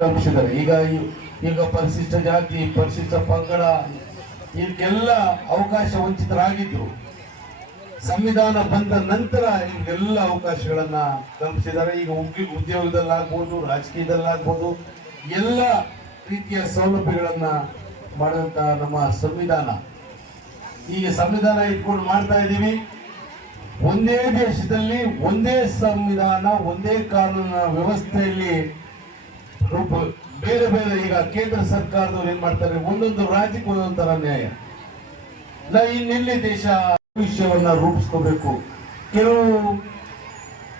ಕಲ್ಪಿಸಿದ್ದಾರೆ ಈಗ ಈಗ ಪರಿಶಿಷ್ಟ ಜಾತಿ, ಪರಿಶಿಷ್ಟ ಪಂಗಡ ಇವಕ್ಕೆಲ್ಲ ಅವಕಾಶ ವಂಚಿತರಾಗಿದ್ದು ಸಂವಿಧಾನ ಬಂದ ನಂತರ ಇವರಿಗೆಲ್ಲ ಅವಕಾಶಗಳನ್ನ ಕಲ್ಪಿಸಿದ್ದಾರೆ. ಈಗ ಉದ್ಯೋಗ ಉದ್ಯೋಗದಲ್ಲಾಗ್ಬೋದು, ರಾಜಕೀಯದಲ್ಲಾಗ್ಬೋದು, ಎಲ್ಲ ರೀತಿಯ ಸೌಲಭ್ಯಗಳನ್ನ ಮಾಡುವಂಥ ನಮ್ಮ ಸಂವಿಧಾನ. ಈಗ ಸಂವಿಧಾನ ಇಟ್ಕೊಂಡು ಮಾಡ್ತಾ ಇದ್ದೀವಿ. ಒಂದೇ ದೇಶದಲ್ಲಿ ಒಂದೇ ಸಂವಿಧಾನ, ಒಂದೇ ಕಾನೂನಿನ ವ್ಯವಸ್ಥೆಯಲ್ಲಿ ರೂಪ ಬೇರೆ ಬೇರೆ ಈಗ ಕೇಂದ್ರ ಸರ್ಕಾರದವ್ರು ಏನ್ ಮಾಡ್ತಾರೆ? ಒಂದೊಂದು ರಾಜ್ಯಕ್ಕೆ ಒಂದೊಂದು ತರ ನ್ಯಾಯ. ನಾ ಇನ್ನೆಲ್ಲಿ ದೇಶ ವಿಷಯವನ್ನ ರೂಪಿಸ್ಕೋಬೇಕು. ಕೆಲವು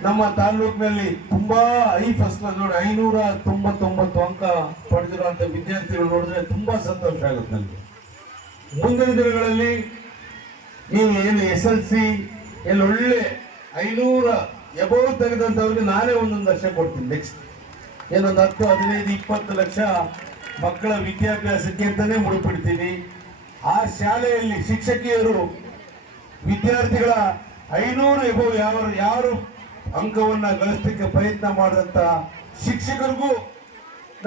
ನಮ್ಮ ತಾಲೂಕಿನಲ್ಲಿ ತುಂಬಾ ಐ ಫಸ್ಟ್ ನೋಡಿ ಐನೂರ ತೊಂಬತ್ತೊಂಬತ್ತು ಅಂಕ ಪಡೆದಿರುವಂತ ವಿದ್ಯಾರ್ಥಿಗಳು ನೋಡಿದ್ರೆ ತುಂಬಾ ಸಂತೋಷ ಆಗುತ್ತೆ ನನಗೆ ಮುಂದಿನ ದಿನಗಳಲ್ಲಿ ನೀವು ಏನು ಎಸ್ ಎಲ್ ಸಿ, ಎಲ್ಲ ಒಳ್ಳೆ ಐನೂರ ಎಬೋ ತೆಗೆದಂತವ್ರಿಗೆ ನಾನೇ ಒಂದೊಂದು ವರ್ಷ ಕೊಡ್ತೀನಿ ನೆಕ್ಸ್ಟ್ ಏನೊಂದು ಹತ್ತು ಹದಿನೈದು, ಇಪ್ಪತ್ತು ಲಕ್ಷ ಮಕ್ಕಳ ವಿದ್ಯಾಭ್ಯಾಸಕ್ಕೆ ಅಂತಲೇ ಮುಡಿಪಿಡ್ತೀನಿ. ಆ ಶಾಲೆಯಲ್ಲಿ ಶಿಕ್ಷಕಿಯರು ವಿದ್ಯಾರ್ಥಿಗಳ ಐನೂರು ಎಬೋ ಯಾರು ಯಾರು ಅಂಕವನ್ನ ಗಳಿಸಲಿಕ್ಕೆ ಪ್ರಯತ್ನ ಮಾಡಿದಂತ ಶಿಕ್ಷಕರಿಗೂ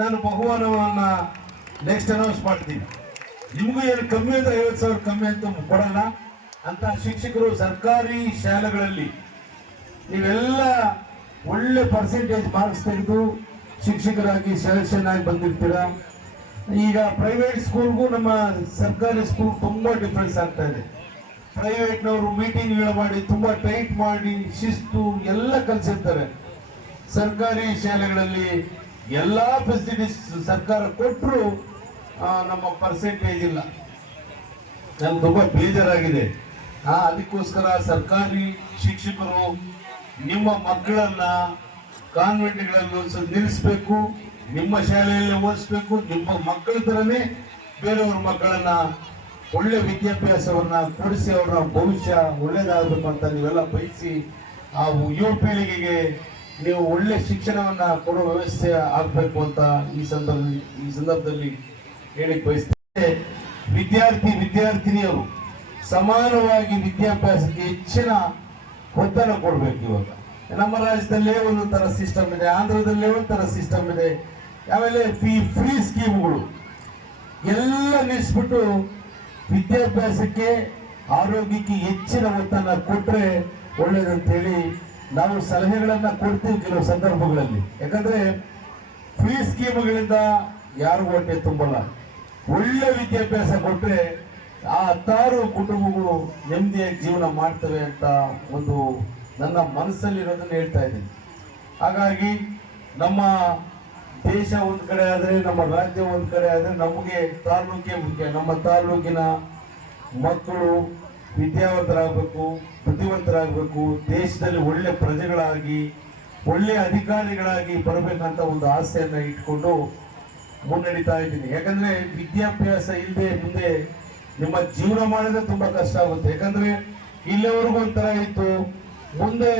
ನಾನು ಬಹುಮಾನವನ್ನ ನೆಕ್ಸ್ಟ್ ಅನೌನ್ಸ್ ಮಾಡ್ತೀನಿ. ನಿಮಗೂ ಏನು ಕಮ್ಮಿ ಅಂತ ಐವತ್ತು ಸಾವಿರ ಕಮ್ಮಿ ಅಂತ ಕೊಡಲ್ಲ. ಅಂತ ಶಿಕ್ಷಕರು ಸರ್ಕಾರಿ ಶಾಲೆಗಳಲ್ಲಿ ನೀವೆಲ್ಲ ಒಳ್ಳೆ ಪರ್ಸೆಂಟೇಜ್ ಮಾರ್ಕ್ಸ್ ತೆಗೆದು ಶಿಕ್ಷಕರಾಗಿ ಸೆಲೆಕ್ಷನ್ ಬಂದಿರ್ತೀರಾ? ಈಗ ಪ್ರೈವೇಟ್ ಸ್ಕೂಲ್ಗೂ ನಮ್ಮ ಸರ್ಕಾರಿ ಸ್ಕೂಲ್ ತುಂಬಾ ಡಿಫ್ರೆನ್ಸ್ ಆಗ್ತಾ ಇದೆ. ಪ್ರೈವೇಟ್ನವರು ಮೀಟಿಂಗ್ಗಳು ಮಾಡಿ ತುಂಬಾ ಟೈಟ್ ಮಾಡಿ ಶಿಸ್ತು ಎಲ್ಲ ಕಲಿಸಿರ್ತಾರೆ. ಸರ್ಕಾರಿ ಶಾಲೆಗಳಲ್ಲಿ ಎಲ್ಲಾ ಫೆಸಿಲಿಟೀಸ್ ಸರ್ಕಾರ ಕೊಟ್ಟರು ನಮ್ಮ ಪರ್ಸೆಂಟೇಜ್ ಇಲ್ಲ. ನಮ್ಗೆ ತುಂಬಾ ಬೇಜಾರಾಗಿದೆ. ಆ, ಅದಕ್ಕೋಸ್ಕರ ಸರ್ಕಾರಿ ಶಿಕ್ಷಕರು ನಿಮ್ಮ ಮಕ್ಕಳನ್ನ ಕಾನ್ವೆಂಟ್ಗಳಲ್ಲಿ ಒಂದ್ಸಲ ನಿಲ್ಲಿಸಬೇಕು, ನಿಮ್ಮ ಶಾಲೆಯಲ್ಲಿ ಓದಿಸ್ಬೇಕು, ನಿಮ್ಮ ಮಕ್ಕಳ ತರನೇ ಬೇರೆಯವ್ರ ಮಕ್ಕಳನ್ನ ಒಳ್ಳೆ ವಿದ್ಯಾಭ್ಯಾಸವನ್ನ ಕೊಡಿಸಿ ಅವರ ಭವಿಷ್ಯ ಒಳ್ಳೇದಾಗಬೇಕು ಅಂತ ನೀವೆಲ್ಲ ಬಯಸಿ, ಆ ಯುವ ಪೀಳಿಗೆಗೆ ನೀವು ಒಳ್ಳೆ ಶಿಕ್ಷಣವನ್ನ ಕೊಡುವ ವ್ಯವಸ್ಥೆ ಆಗಬೇಕು ಅಂತ ಈ ಸಂದರ್ಭ ಈ ಸಂದರ್ಭದಲ್ಲಿ ಹೇಳಿಕ್ ಬಯಸ್ತೇನೆ. ವಿದ್ಯಾರ್ಥಿ ವಿದ್ಯಾರ್ಥಿನಿಯರು ಸಮಾನವಾಗಿ ವಿದ್ಯಾಭ್ಯಾಸಕ್ಕೆ ಹೆಚ್ಚಿನ ಒತ್ತನ್ನು ಕೊಡಬೇಕು ಇವಾಗ. ನಮ್ಮ ರಾಜ್ಯದಲ್ಲೇ ಒಂದು ಥರ ಸಿಸ್ಟಮ್ ಇದೆ, ಆಂಧ್ರದಲ್ಲೇ ಒಂದು ತರ ಸಿಸ್ಟಮ್ ಇದೆ. ಆಮೇಲೆ ಫೀ ಫ್ರೀ ಸ್ಕೀಮ್ಗಳು ಎಲ್ಲ ನಿಲ್ಲಿಸ್ಬಿಟ್ಟು ವಿದ್ಯಾಭ್ಯಾಸಕ್ಕೆ, ಆರೋಗ್ಯಕ್ಕೆ ಹೆಚ್ಚಿನ ಒತ್ತನ್ನ ಕೊಟ್ಟರೆ ಒಳ್ಳೇದಂತೇಳಿ ನಾವು ಸಲಹೆಗಳನ್ನು ಕೊಡ್ತೀವಿ ಕೆಲವು ಸಂದರ್ಭಗಳಲ್ಲಿ. ಯಾಕಂದ್ರೆ ಫ್ರೀ ಸ್ಕೀಮ್ಗಳಿಂದ ಯಾರು ಹೊಟ್ಟೆ ತುಂಬಲ್ಲ. ಒಳ್ಳೆ ವಿದ್ಯಾಭ್ಯಾಸ ಕೊಟ್ಟರೆ ಆ ಹತ್ತಾರು ಕುಟುಂಬಗಳು ನೆಮ್ಮದಿಯಾಗಿ ಜೀವನ ಮಾಡ್ತವೆ ಅಂತ ಒಂದು ನನ್ನ ಮನಸ್ಸಲ್ಲಿರೋದನ್ನು ಹೇಳ್ತಾ ಇದ್ದೀನಿ. ಹಾಗಾಗಿ ನಮ್ಮ ದೇಶ ಒಂದು ಕಡೆ ಆದ್ರೆ, ನಮ್ಮ ರಾಜ್ಯ ಒಂದು ಕಡೆ ಆದ್ರೆ ನಮಗೆ ತಾಲೂಕೇ ಮುಖ್ಯ. ನಮ್ಮ ತಾಲೂಕಿನ ಮಕ್ಕಳು ವಿದ್ಯಾವಂತರಾಗಬೇಕು, ಬುದ್ಧಿವಂತರಾಗಬೇಕು, ದೇಶದಲ್ಲಿ ಒಳ್ಳೆ ಪ್ರಜೆಗಳಾಗಿ, ಒಳ್ಳೆ ಅಧಿಕಾರಿಗಳಾಗಿ ಬರಬೇಕಂತ ಒಂದು ಆಸೆಯನ್ನು ಇಟ್ಕೊಂಡು ಮುನ್ನಡೀತಾ ಇದ್ದೀನಿ. ಯಾಕಂದ್ರೆ ವಿದ್ಯಾಭ್ಯಾಸ ಇಲ್ಲದೆ ಮುಂದೆ ನಿಮ್ಮ ಜೀವನ ಮಾಡೋದೇ ತುಂಬಾ ಕಷ್ಟ ಆಗುತ್ತೆ. ಯಾಕಂದ್ರೆ ಇಲ್ಲಿವರೆಗೂ ಒಂಥರ ಇತ್ತು ಮುಂದೆ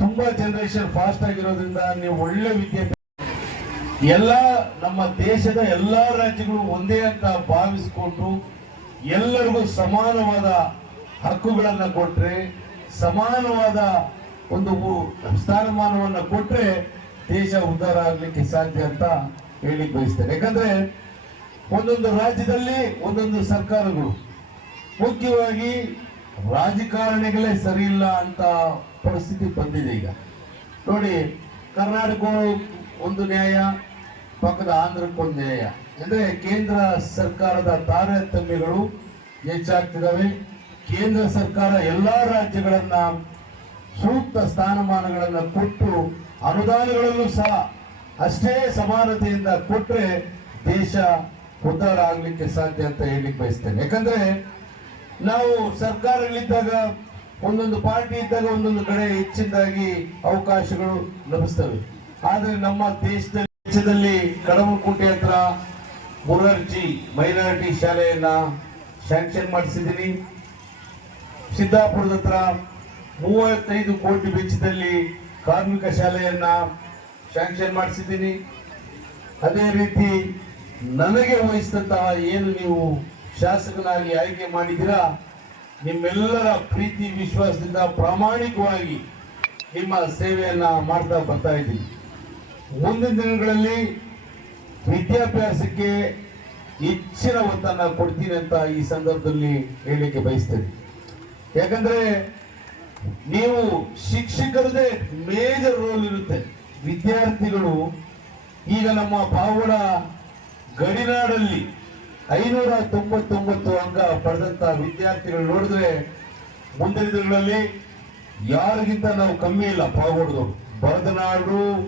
ತುಂಬಾ ಜನರೇಷನ್ ಫಾಸ್ಟ್ ಆಗಿರೋದ್ರಿಂದ ನೀವು ಒಳ್ಳೆ ವಿದ್ಯೆ ಎಲ್ಲ ನಮ್ಮ ದೇಶದ ಎಲ್ಲಾ ರಾಜ್ಯಗಳು ಒಂದೇ ಅಂತ ಭಾವಿಸಿಕೊಂಡು ಎಲ್ಲರಿಗೂ ಸಮಾನವಾದ ಹಕ್ಕುಗಳನ್ನು ಕೊಟ್ರೆ, ಸಮಾನವಾದ ಒಂದು ಸ್ಥಾನಮಾನವನ್ನು ಕೊಟ್ಟರೆ ದೇಶ ಉದ್ಧಾರ ಆಗಲಿಕ್ಕೆ ಸಾಧ್ಯ ಅಂತ ಹೇಳಿ ಬಯಸ್ತೇನೆ. ಯಾಕಂದ್ರೆ ಒಂದೊಂದು ರಾಜ್ಯದಲ್ಲಿ ಒಂದೊಂದು ಸರ್ಕಾರಗಳು. ಮುಖ್ಯವಾಗಿ ರಾಜಕಾರಣಿಗಳೇ ಸರಿ ಇಲ್ಲ ಅಂತ ಪರಿಸ್ಥಿತಿ ಬಂದಿದೆ ಈಗ. ನೋಡಿ ಕರ್ನಾಟಕ ಒಂದು ನ್ಯಾಯ, ಪಕ್ಕದ ಆಂಧ್ರಕ್ಕೊಂದು ನ್ಯಾಯ. ಅಂದ್ರೆ ಕೇಂದ್ರ ಸರ್ಕಾರದ ತಾರತಮ್ಯಗಳು ಹೆಚ್ಚಾಗ್ತಿದ್ದಾವೆ. ಕೇಂದ್ರ ಸರ್ಕಾರ ಎಲ್ಲಾ ರಾಜ್ಯಗಳನ್ನ ಸೂಕ್ತ ಸ್ಥಾನಮಾನಗಳನ್ನ ಕೊಟ್ಟು, ಅನುದಾನಗಳಲ್ಲೂ ಸಹ ಅಷ್ಟೇ ಸಮಾನತೆಯಿಂದ ಕೊಟ್ಟರೆ ದೇಶ ಉದ್ಧಾರ ಆಗಲಿಕ್ಕೆ ಸಾಧ್ಯ ಅಂತ ಹೇಳಿಕ್ ಬಯಸ್ತೇನೆ. ಯಾಕಂದ್ರೆ ನಾವು ಸರ್ಕಾರಗಳಿದ್ದಾಗ ಒಂದೊಂದು ಪಾರ್ಟಿ ಇದ್ದಾಗ ಒಂದೊಂದು ಕಡೆ ಹೆಚ್ಚಿನದಾಗಿ ಅವಕಾಶಗಳು ಲಭಿಸ್ತವೆ. ಆದರೆ ನಮ್ಮ ದೇಶದಲ್ಲಿ ವೆಚ್ಚದಲ್ಲಿ ಕಡಮಕುಂಟೆ ಹತ್ರ ಮುರರ್ಜಿ ಮೈನಾರಿಟಿ ಶಾಲೆಯನ್ನ ಸ್ಯಾಂಕ್ಷನ್ ಮಾಡಿಸಿದ್ದೀನಿ. ಸಿದ್ದಾಪುರದ ಹತ್ರ ಮೂವತ್ತೈದು ಕೋಟಿ ವೆಚ್ಚದಲ್ಲಿ ಕಾರ್ಮಿಕ ಶಾಲೆಯನ್ನ ಸ್ಯಾಂಕ್ಷನ್ ಮಾಡಿಸಿದ್ದೀನಿ. ಅದೇ ರೀತಿ ನನಗೆ ವಹಿಸಿದಂತಹ ಏನು ನೀವು ಶಾಸಕನಾಗಿ ಆಯ್ಕೆ ಮಾಡಿದ್ದೀರಾ? ನಿಮ್ಮೆಲ್ಲರ ಪ್ರೀತಿ, ವಿಶ್ವಾಸದಿಂದ ಪ್ರಾಮಾಣಿಕವಾಗಿ ನಿಮ್ಮ ಸೇವೆಯನ್ನು ಮಾಡ್ತಾ ಬರ್ತಾ ಇದ್ದೀನಿ. ಮುಂದಿನ ದಿನಗಳಲ್ಲಿ ವಿದ್ಯಾಭ್ಯಾಸಕ್ಕೆ ಹೆಚ್ಚಿನ ಒತ್ತನ್ನು ಕೊಡ್ತೀನಿ ಅಂತ ಈ ಸಂದರ್ಭದಲ್ಲಿ ಹೇಳಲಿಕ್ಕೆ ಬಯಸ್ತೇನೆ. ಯಾಕಂದ್ರೆ ನೀವು ಶಿಕ್ಷಕರದೇ ಮೇಜರ್ ರೋಲ್ ಇರುತ್ತೆ. ವಿದ್ಯಾರ್ಥಿಗಳು ಈಗ ನಮ್ಮ ಪಾವಡ ಗಡಿನಾಡಲ್ಲಿ ಐನೂರ ತೊಂಬತ್ತೊಂಬತ್ತು ಅಂಕ ಪಡೆದಂತ ವಿದ್ಯಾರ್ಥಿಗಳು ನೋಡಿದ್ರೆ ಮುಂದಿನ ದಿನಗಳಲ್ಲಿ ಯಾರಿಗಿಂತ ನಾವು ಕಮ್ಮಿ ಇಲ್ಲ. ಪಾವಗಡದವರು ಬರದನಾಡು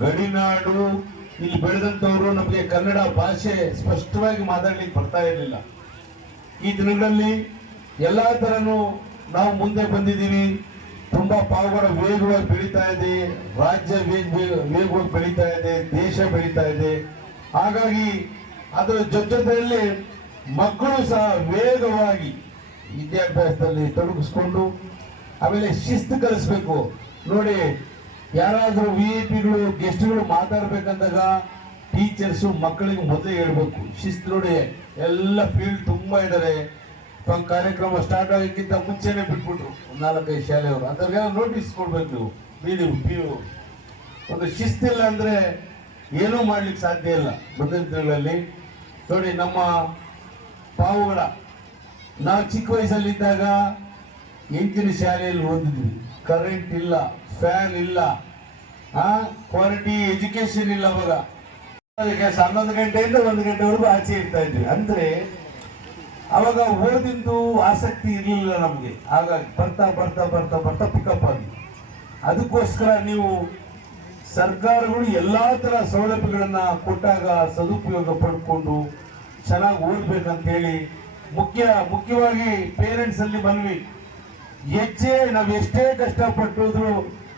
ಗಡಿನಾಡು, ಇಲ್ಲಿ ಬೆಳೆದಂಥವರು ನಮಗೆ ಕನ್ನಡ ಭಾಷೆ ಸ್ಪಷ್ಟವಾಗಿ ಮಾತಾಡ್ಲಿಕ್ಕೆ ಬರ್ತಾ ಇರಲಿಲ್ಲ. ಈ ದಿನಗಳಲ್ಲಿ ಎಲ್ಲಾ ತರನು ನಾವು ಮುಂದೆ ಬಂದಿದ್ದೀವಿ. ತುಂಬಾ ಪಾವಗಡ ವೇಗವಾಗಿ ಬೆಳೀತಾ ಇದೆ. ರಾಜ್ಯ ವೇಗ ವೇಗ- ವೇಗವಾಗಿ ಬೆಳೀತಾ ಇದೆ. ದೇಶ ಬೆಳೀತಾ ಇದೆ. ಹಾಗಾಗಿ ಅದರ ಜೊತೆಯಲ್ಲಿ ಮಕ್ಕಳು ಸಹ ವೇಗವಾಗಿ ವಿದ್ಯಾಭ್ಯಾಸದಲ್ಲಿ ತೊಡಗಿಸ್ಕೊಂಡು ಆಮೇಲೆ ಶಿಸ್ತು ಕಲಿಸ್ಬೇಕು. ನೋಡಿ, ಯಾರಾದರೂ ವಿ ಐ ಪಿಗಳು ಗೆಸ್ಟ್ಗಳು ಮಾತಾಡ್ಬೇಕಂದಾಗ ಟೀಚರ್ಸು ಮಕ್ಕಳಿಗೆ ಮೊದಲೇ ಹೇಳಬೇಕು. ಶಿಸ್ತು ನೋಡಿ, ಎಲ್ಲ ಫೀಲ್ಡ್ ತುಂಬ ಇದ್ದಾರೆ ಕಾರ್ಯಕ್ರಮ ಸ್ಟಾರ್ಟ್ ಆಗೋಕ್ಕಿಂತ ಮುಂಚೆನೇ ಬಿಟ್ಬಿಟ್ರು. ನಾಲ್ಕೈದು ಶಾಲೆಯವರು. ಅಂಥವ್ರಿಗೆಲ್ಲ ನೋಟಿಸ್ ಕೊಡ್ಬೇಕು ನೀವು. ಡಿ ಪಿ ಯು ಒಂದು ಶಿಸ್ತಿಲ್ಲ ಅಂದರೆ ಏನೂ ಮಾಡ್ಲಿಕ್ಕೆ ಸಾಧ್ಯ ಇಲ್ಲ. ಮುಂದಿನ ನೋಡಿ, ನಮ್ಮ ಪಾವುಗಳ ನಾವು ಚಿಕ್ಕ ವಯಸ್ಸಲ್ಲಿದ್ದಾಗ ಎಂಟಿನ ಶಾಲೆಯಲ್ಲಿ ಓದಿದ್ವಿ. ಕರೆಂಟ್ ಇಲ್ಲ ಫ್ಯಾನ್ ಇಲ್ಲ ಕ್ವಾಲಿಟಿ ಎಜುಕೇಶನ್ ಇಲ್ಲ ಅವಾಗ. ಅದಕ್ಕೆ ಹನ್ನೊಂದು ಗಂಟೆಯಿಂದ ಒಂದು ಗಂಟೆವರೆಗೂ ಆಚೆ ಇರ್ತಾ ಇದ್ವಿ. ಅಂದ್ರೆ, ಅವಾಗ ಓದಿದ್ದು ಆಸಕ್ತಿ ಇರಲಿಲ್ಲ ನಮಗೆ. ಹಾಗಾಗಿ ಬರ್ತಾ ಬರ್ತಾ ಬರ್ತಾ ಬರ್ತಾ ಪಿಕಪ್ ಆಗಿ ಅದಕ್ಕೋಸ್ಕರ ನೀವು ಸರ್ಕಾರಗಳು ಎಲ್ಲಾ ತರ ಸೌಲಭ್ಯಗಳನ್ನ ಕೊಟ್ಟಾಗ ಸದುಪಯೋಗ ಪಡ್ಕೊಂಡು ಚೆನ್ನಾಗಿ ಓದ್ಬೇಕಂತ ಹೇಳಿ ಮುಖ್ಯ, ಮುಖ್ಯವಾಗಿ ಪೇರೆಂಟ್ಸ್ ಅಲ್ಲಿ ಮನವಿ. ಹೆಚ್ಚೆ ನಾವ್ ಎಷ್ಟೇ ಕಷ್ಟಪಟ್ಟಿದ್ರು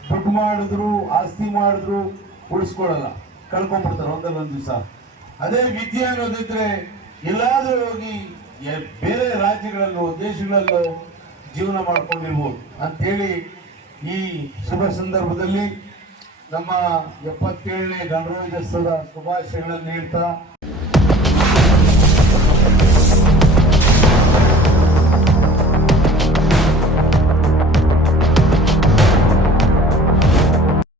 ದುಡ್ಡು ಮಾಡಿದ್ರು, ಆಸ್ತಿ ಮಾಡಿದ್ರು ಉಳಿಸ್ಕೊಳ್ಳಲ್ಲ ಕಳ್ಕೊಂಡ್ಬಿಡ್ತಾರೆ ಒಂದಲ್ಲೊಂದು ದಿವಸ. ಅದೇ ವಿದ್ಯೆ ಅನ್ನೋದಿದ್ರೆ ಎಲ್ಲಾದ್ರೂ ಹೋಗಿ ಬೇರೆ ರಾಜ್ಯಗಳಲ್ಲೋ, ದೇಶಗಳಲ್ಲೋ ಜೀವನ ಮಾಡ್ಕೊಂಡಿರ್ಬೋದು. ಅಂತೇಳಿ ಈ ಶುಭ ಸಂದರ್ಭದಲ್ಲಿ ನಮ್ಮ ಎಪ್ಪತ್ತೇಳನೇ ಗಣರಾಜ್ಯೋತ್ಸವದ ಶುಭಾಶಯಗಳನ್ನು ನೀಡ್ತಾ